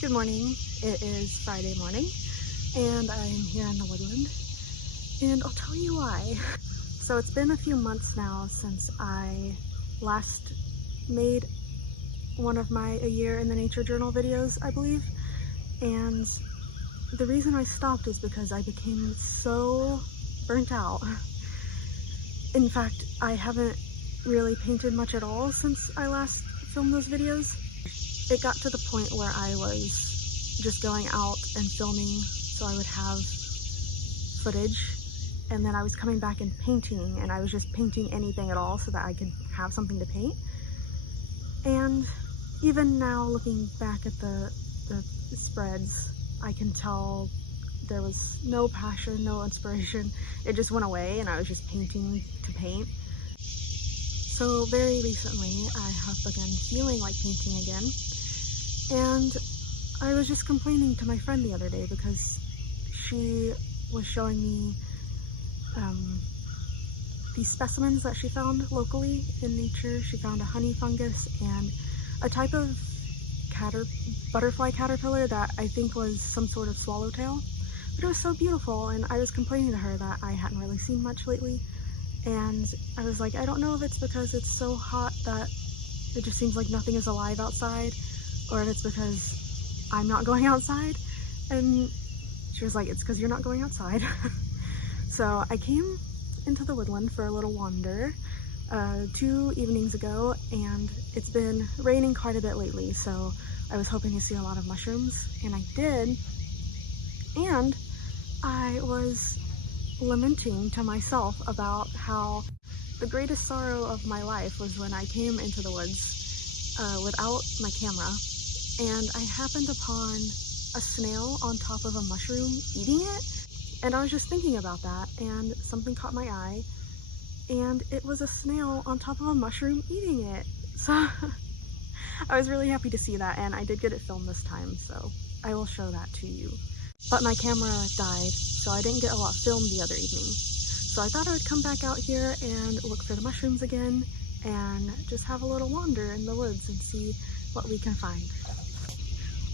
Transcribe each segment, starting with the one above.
Good morning. It is Friday morning and I'm here in the Woodland, and I'll tell you why. So it's been a few months now since I last made one of my A Year in the Nature Journal videos, I believe, and the reason I stopped is because I became so burnt out. In fact, I haven't really painted much at all since I last filmed those videos. It got to the point where I was just going out and filming so I would have footage, and then I was coming back and painting, and I was just painting anything at all so that I could have something to paint. And even now, looking back at the spreads, I can tell there was no passion, no inspiration. It just went away and I was just painting to paint. So very recently I have begun feeling like painting again, and I was just complaining to my friend the other day because she was showing me these specimens that she found locally in nature. She found a honey fungus and a type of butterfly caterpillar that I think was some sort of swallowtail. But it was so beautiful, and I was complaining to her that I hadn't really seen much lately, and I was like, I don't know if it's because it's so hot that it just seems like nothing is alive outside, or if it's because I'm not going outside. And she was like, it's because you're not going outside. So I came into the Woodland for a little wander 2 evenings ago, and it's been raining quite a bit lately, so I was hoping to see a lot of mushrooms, and I did. And I was lamenting to myself about how the greatest sorrow of my life was when I came into the woods without my camera, and I happened upon a snail on top of a mushroom eating it. And I was just thinking about that, and something caught my eye, and it was a snail on top of a mushroom eating it. So I was really happy to see that, and I did get it filmed this time, so I will show that to you. But my camera died, so I didn't get a lot filmed the other evening. So I thought I would come back out here and look for the mushrooms again, and just have a little wander in the woods and see what we can find.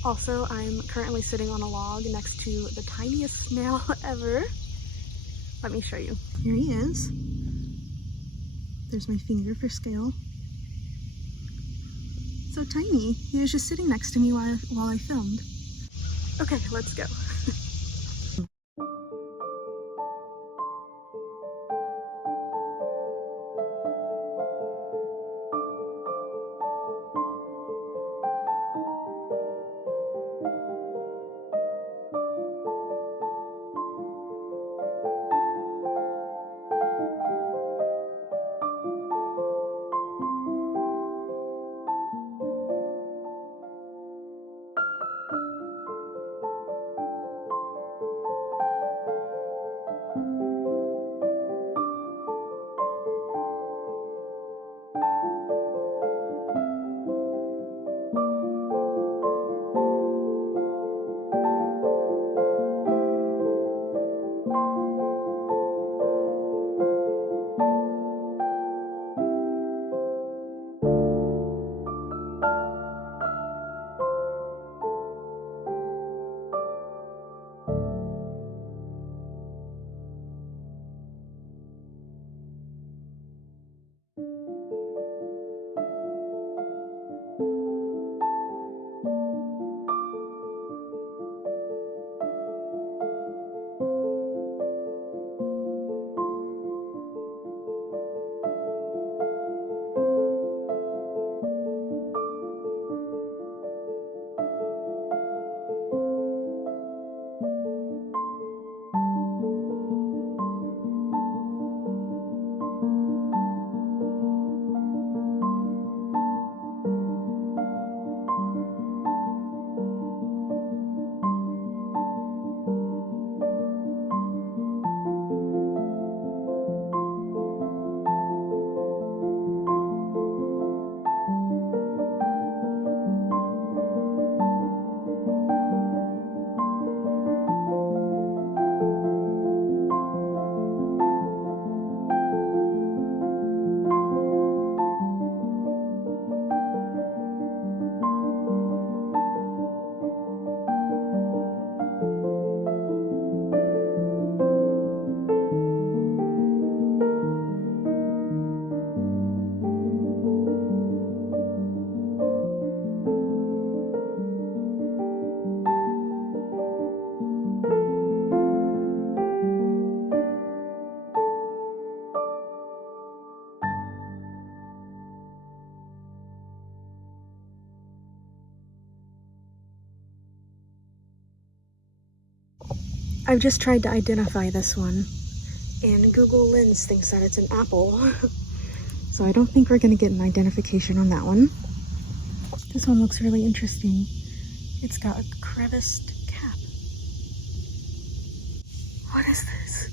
Also, I'm currently sitting on a log next to the tiniest snail ever. Let me show you. Here he is. There's my finger for scale. So tiny. He was just sitting next to me while I filmed. Okay, let's go. I've just tried to identify this one, and Google Lens thinks that it's an apple. So I don't think we're gonna get an identification on that one. This one looks really interesting. It's got a creviced cap. What is this?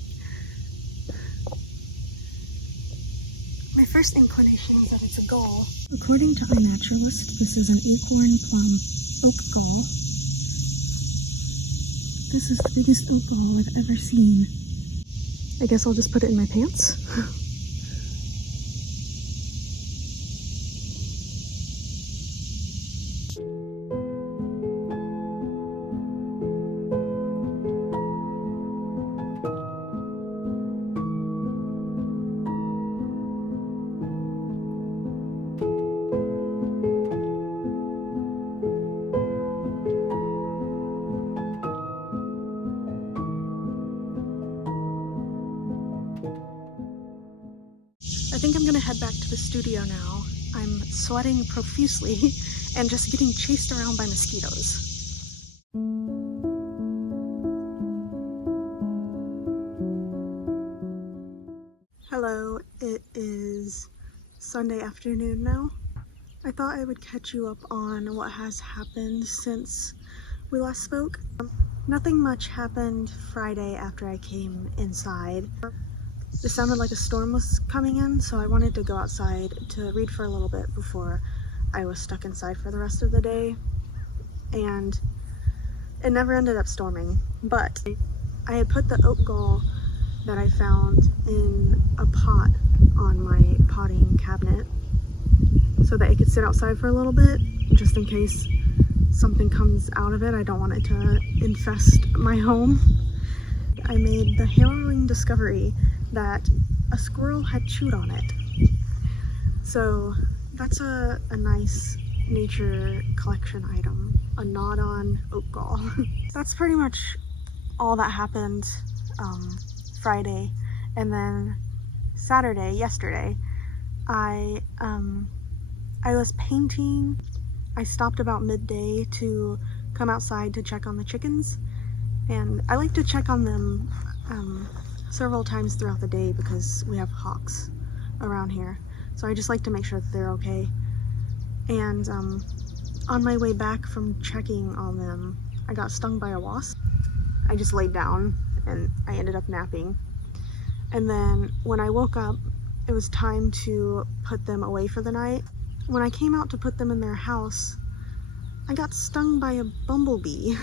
My first inclination is that it's a gull. According to iNaturalist, this is an acorn plum oak gull. This is the biggest oak gull I've ever seen. I guess I'll just put it in my pants. I think I'm gonna head back to the studio now. I'm sweating profusely and just getting chased around by mosquitoes. Hello, it is Sunday afternoon now. I thought I would catch you up on what has happened since we last spoke. Nothing much happened Friday after I came inside. It sounded like a storm was coming in, so I wanted to go outside to read for a little bit before I was stuck inside for the rest of the day. And it never ended up storming, but I had put the oak gall that I found in a pot on my potting cabinet so that it could sit outside for a little bit, just in case something comes out of it. I don't want it to infest my home. I made the harrowing discovery that a squirrel had chewed on it. So that's a nice nature collection item, a gnawed-on oak gall. That's pretty much all that happened Friday. And then Saturday, yesterday, I was painting. I stopped about midday to come outside to check on the chickens, and I like to check on them several times throughout the day because we have hawks around here, so I just like to make sure that they're okay. And on my way back from checking on them, I got stung by a wasp. I just laid down and I ended up napping, and then when I woke up it was time to put them away for the night. When I came out to put them in their house, I got stung by a bumblebee.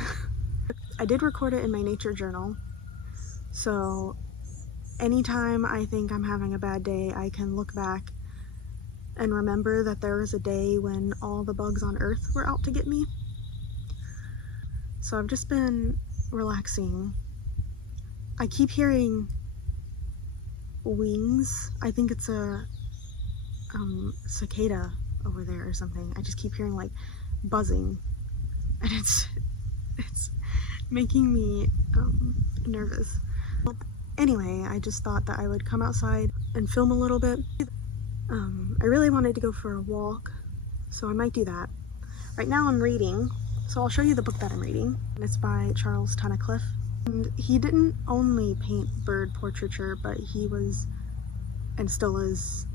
I did record it in my nature journal, so anytime I think I'm having a bad day, I can look back and remember that there was a day when all the bugs on Earth were out to get me. So I've just been relaxing. I keep hearing wings. I think it's a cicada over there or something. I just keep hearing like buzzing, and it's making me nervous. Anyway, I just thought that I would come outside and film a little bit. I really wanted to go for a walk, so I might do that. Right now I'm reading, so I'll show you the book that I'm reading. It's by Charles Tunnicliffe. And he didn't only paint bird portraiture, but he was, and still is,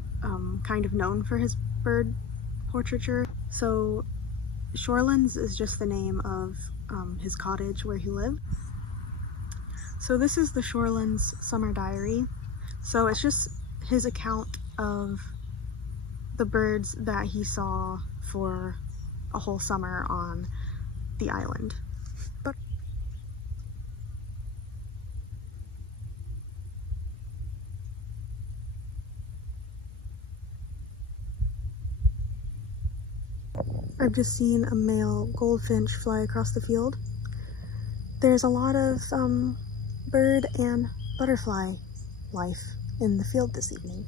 kind of known for his bird portraiture. So Shorelands is just the name of his cottage where he lived. So this is the Shorelands Summer Diary. So it's just his account of the birds that he saw for a whole summer on the island. But I've just seen a male goldfinch fly across the field. There's a lot of bird and butterfly life in the field this evening.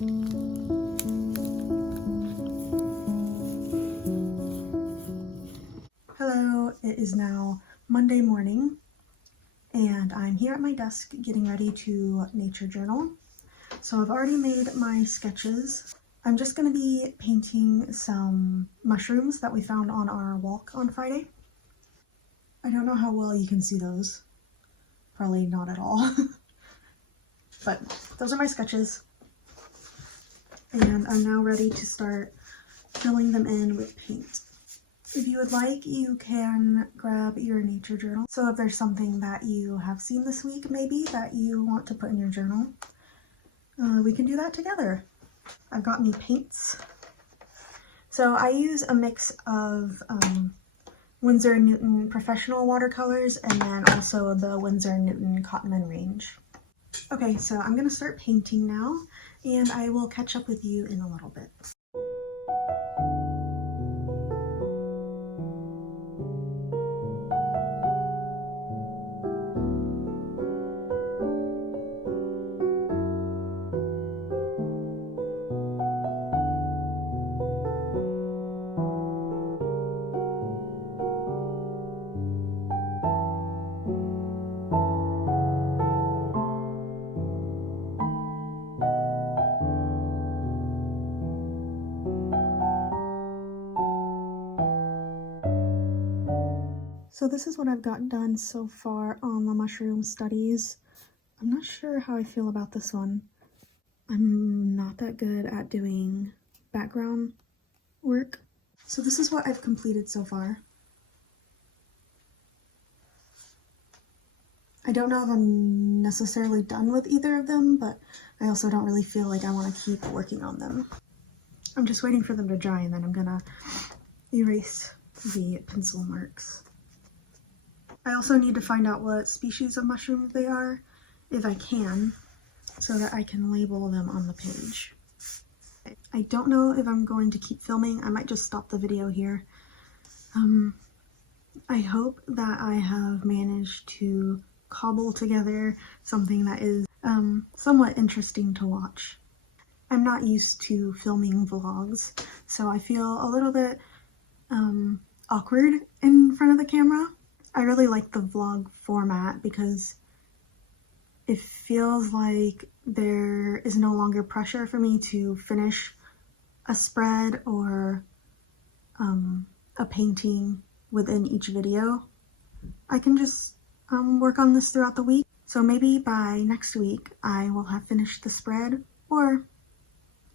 Hello, it is now Monday morning and I'm here at my desk getting ready to nature journal. So I've already made my sketches. I'm just going to be painting some mushrooms that we found on our walk on Friday. I don't know how well you can see those. Probably not at all. But those are my sketches. And I'm now ready to start filling them in with paint. If you would like, you can grab your nature journal. So if there's something that you have seen this week, maybe, that you want to put in your journal, we can do that together. I've got me paints. So I use a mix of Winsor & Newton professional watercolors and then also the Winsor & Newton Cottonman range. Okay, so I'm gonna start painting now and I will catch up with you in a little bit. So this is what I've gotten done so far on the mushroom studies. I'm not sure how I feel about this one. I'm not that good at doing background work. So this is what I've completed so far. I don't know if I'm necessarily done with either of them, but I also don't really feel like I want to keep working on them. I'm just waiting for them to dry and then I'm gonna erase the pencil marks. I also need to find out what species of mushrooms they are, if I can, so that I can label them on the page. I don't know if I'm going to keep filming. I might just stop the video here. I hope that I have managed to cobble together something that is somewhat interesting to watch. I'm not used to filming vlogs, so I feel a little bit awkward in front of the camera. I really like the vlog format because it feels like there is no longer pressure for me to finish a spread or a painting within each video. I can just work on this throughout the week. So maybe by next week I will have finished the spread, or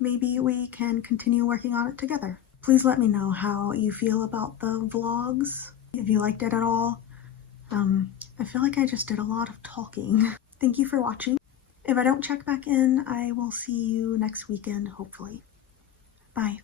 maybe we can continue working on it together. Please let me know how you feel about the vlogs, if you liked it at all. I feel like I just did a lot of talking. Thank you for watching. If I don't check back in, I will see you next weekend, hopefully. Bye.